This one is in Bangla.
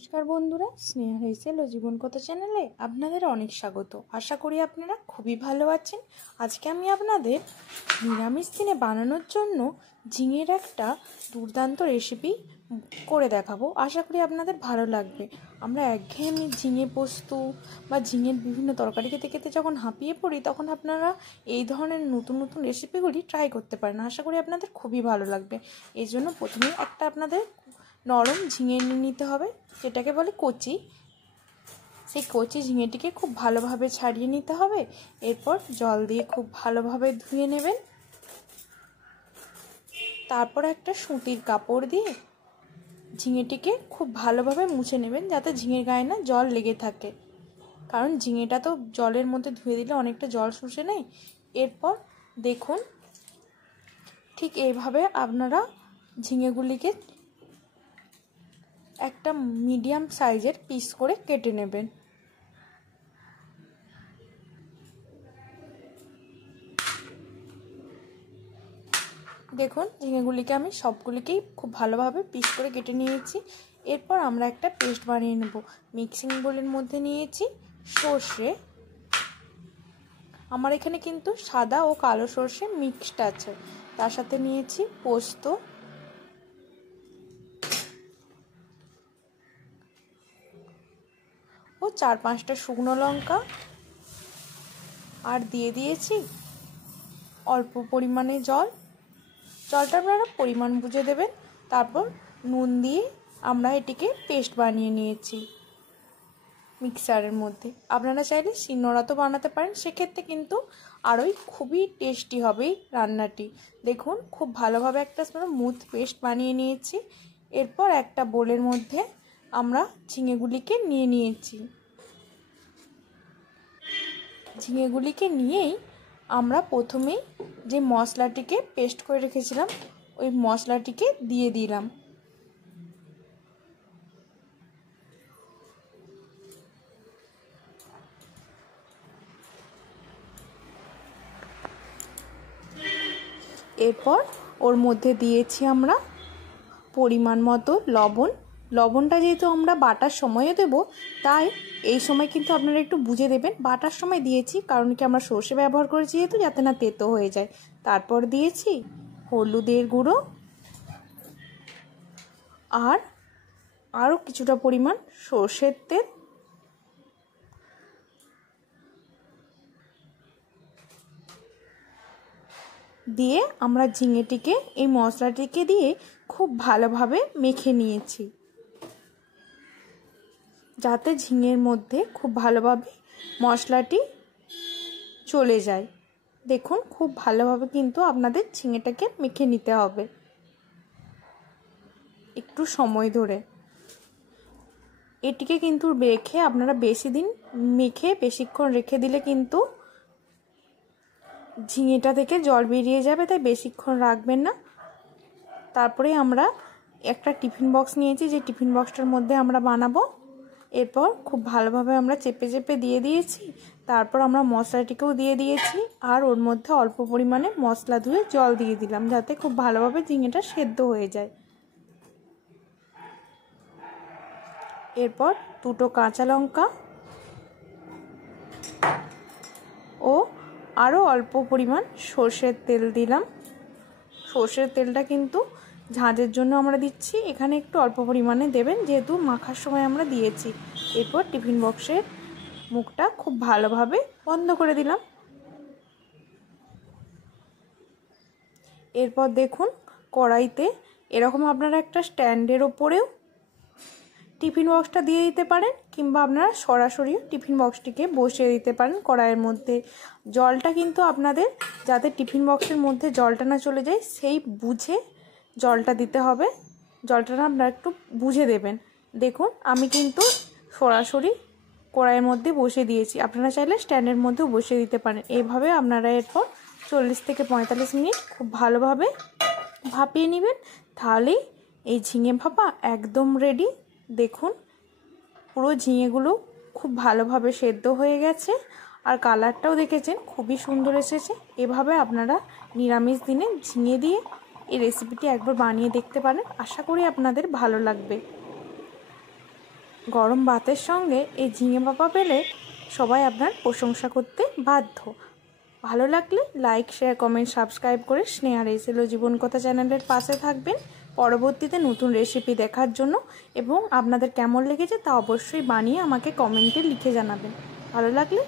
নমস্কার বন্ধুরা, স্নেহা হেসেল ও জীবন কথা চ্যানেলে আপনাদের অনেক স্বাগত। আশা করি আপনারা খুবই ভালো আছেন। আজকে আমি আপনাদের নিরামিষ দিনে বানানোর জন্য ঝিঙের একটা দুর্দান্ত রেসিপি করে দেখাবো। আশা করি আপনাদের ভালো লাগবে। আমরা একঘেয়েমি ঝিঙে পোস্ত বা ঝিঙের বিভিন্ন তরকারি খেতে খেতে যখন হাঁপিয়ে পড়ি, তখন আপনারা এই ধরনের নতুন নতুন রেসিপিগুলি ট্রাই করতে পারেন। আশা করি আপনাদের খুবই ভালো লাগবে। এই জন্য প্রথমে একটা আপনাদের নরম ঝিঙে নিতে হবে, যেটাকে বলে কচি। সেই কচি ঝিঙেটিকে খুব ভালোভাবে ছাড়িয়ে নিতে হবে। এরপর জল দিয়ে খুব ভালোভাবে ধুয়ে নেবেন। তারপর একটা সুতির কাপড় দিয়ে ঝিঙেটিকে খুব ভালোভাবে মুছে নেবেন, যাতে ঝিঙের গায়ে না জল লেগে থাকে, কারণ ঝিঙেটা তো জলের মধ্যে ধুয়ে দিলে অনেকটা জল শুষে নেয়। এরপর দেখুন, ঠিক এইভাবে আপনারা ঝিঙেগুলিকে একটা মিডিয়াম সাইজের পিস করে কেটে নেবেন। দেখুন, ঝিঙেগুলিকে আমি সবগুলিকেই খুব ভালোভাবে পিস করে কেটে নিয়েছি। এরপর আমরা একটা পেস্ট বানিয়ে নেব। মিক্সিং বোলের মধ্যে নিয়েছি সর্ষে। আমার এখানে কিন্তু সাদা ও কালো সর্ষে মিক্সড আছে। তার সাথে নিয়েছি পোস্ত, ও 4-5টা শুকনো লঙ্কা, আর দিয়ে দিয়েছি অল্প পরিমাণে জল। জলটা আপনারা পরিমাণ বুঝে দেবেন। তারপর নুন দিয়ে আমরা এটিকে পেস্ট বানিয়ে নিয়েছি মিক্সারের মধ্যে। আপনারা চাইলে শিলনোড়াতেও বানাতে পারেন, সেক্ষেত্রে কিন্তু আরোই খুবই টেস্টি হবে রান্নাটি। দেখুন, খুব ভালোভাবে একটা স্মুথ পেস্ট বানিয়ে নিয়েছি। এরপর একটা বোলের মধ্যে আমরা ঝিঙেগুলিকে নিয়ে নিয়েছি। ঝিঙেগুলিকে নিয়েই আমরা প্রথমেই যে মশলাটিকে পেস্ট করে রেখেছিলাম, ওই মশলাটিকে দিয়ে দিলাম। এরপর ওর মধ্যে দিয়েছি আমরা পরিমাণ মতো লবণ। লবণটা যেহেতু আমরা বাটার সময়ও দেব, তাই এই সময় কিন্তু আপনারা একটু বুঝে দেবেন। বাটার সময় দিয়েছি কারণ কি আমরা সর্ষে ব্যবহার করেছি যেহেতু, যাতে না তেতো হয়ে যায়। তারপর দিয়েছি হলুদের গুঁড়ো, আর আরও কিছুটা পরিমাণ সর্ষের তেল। দিয়ে আমরা ঝিঙেটিকে এই মশলাটিকে দিয়ে খুব ভালোভাবে মেখে নিয়েছি, যাতে ঝিঙের মধ্যে খুব ভালোভাবে মশলাটি চলে যায়। দেখুন, খুব ভালোভাবে কিন্তু আপনাদের ঝিঙেটাকে মেখে নিতে হবে একটু সময় ধরে। এটিকে কিন্তু রেখে আপনারা বেশিক্ষণ রেখে দিলে কিন্তু ঝিঙেটা থেকে জল বেরিয়ে যাবে, তাই বেশিক্ষণ রাখবেন না। তারপরে আমরা একটা টিফিন বক্স নিয়েছি, যে টিফিন বক্সটার মধ্যে আমরা বানাবো। এরপর খুব ভালোভাবে আমরা চেপে চেপে দিয়ে দিয়েছি। তারপর আমরা মশলাটিকেও দিয়ে দিয়েছি, আর ওর মধ্যে অল্প পরিমাণে মশলা ধুয়ে জল দিয়ে দিলাম, যাতে খুব ভালোভাবে ঝিঙেটা সেদ্ধ হয়ে যায়। এরপর 2টো কাঁচা লঙ্কা ও আরও অল্প পরিমাণ সর্ষের তেল দিলাম। সর্ষের তেলটা কিন্তু ঝাঁঝের জন্য আমরা দিচ্ছি, এখানে একটু অল্প পরিমাণে দেবেন, যেহেতু মাখার সময় আমরা দিয়েছি। এরপর টিফিন বক্সের মুখটা খুব ভালোভাবে বন্ধ করে দিলাম। এরপর দেখুন, কড়াইতে এরকম আপনারা একটা স্ট্যান্ডের ওপরেও টিফিন বক্সটা দিয়ে দিতে পারেন, কিংবা আপনারা সরাসরি টিফিন বক্সটিকে বসিয়ে দিতে পারেন কড়াইয়ের মধ্যে। জলটা কিন্তু আপনাদের, যাতে টিফিন বক্সের মধ্যে জলটা না চলে যায়, সেই বুঝে জলটা দিতে হবে। জলটা আপনারা একটু বুঝে দেবেন। দেখুন, আমি কিন্তু সরাসরি কড়াইয়ের মধ্যে বসিয়ে দিয়েছি। আপনারা চাইলে স্ট্যান্ডের মধ্যেও বসিয়ে দিতে পারেন। এইভাবে আপনারা এরপর 40 থেকে 45 মিনিট খুব ভালোভাবে ভাপিয়ে নেবেন। তাহলেই এই ঝিঙে ভাপা একদম রেডি। দেখুন, পুরো ঝিঙেগুলো খুব ভালোভাবে সেদ্ধ হয়ে গেছে, আর কালারটাও দেখেছেন খুবই সুন্দর এসেছে। এভাবে আপনারা নিরামিষ দিনে ঝিঙে দিয়ে এই রেসিপিটি একবার বানিয়ে দেখতে পারেন। আশা করি আপনাদের ভালো লাগবে। গরম ভাতের সঙ্গে এই ঝিঙে ভাপা পেলে সবাই আপনার প্রশংসা করতে বাধ্য। ভালো লাগলে লাইক, শেয়ার, কমেন্ট, সাবস্ক্রাইব করে স্নেহা রেসিলো জীবন কথা চ্যানেলের পাশে থাকবেন পরবর্তীতে নতুন রেসিপি দেখার জন্য। এবং আপনাদের কেমন লেগেছে তা অবশ্যই বানিয়ে আমাকে কমেন্টে লিখে জানাবেন। ভালো লাগলে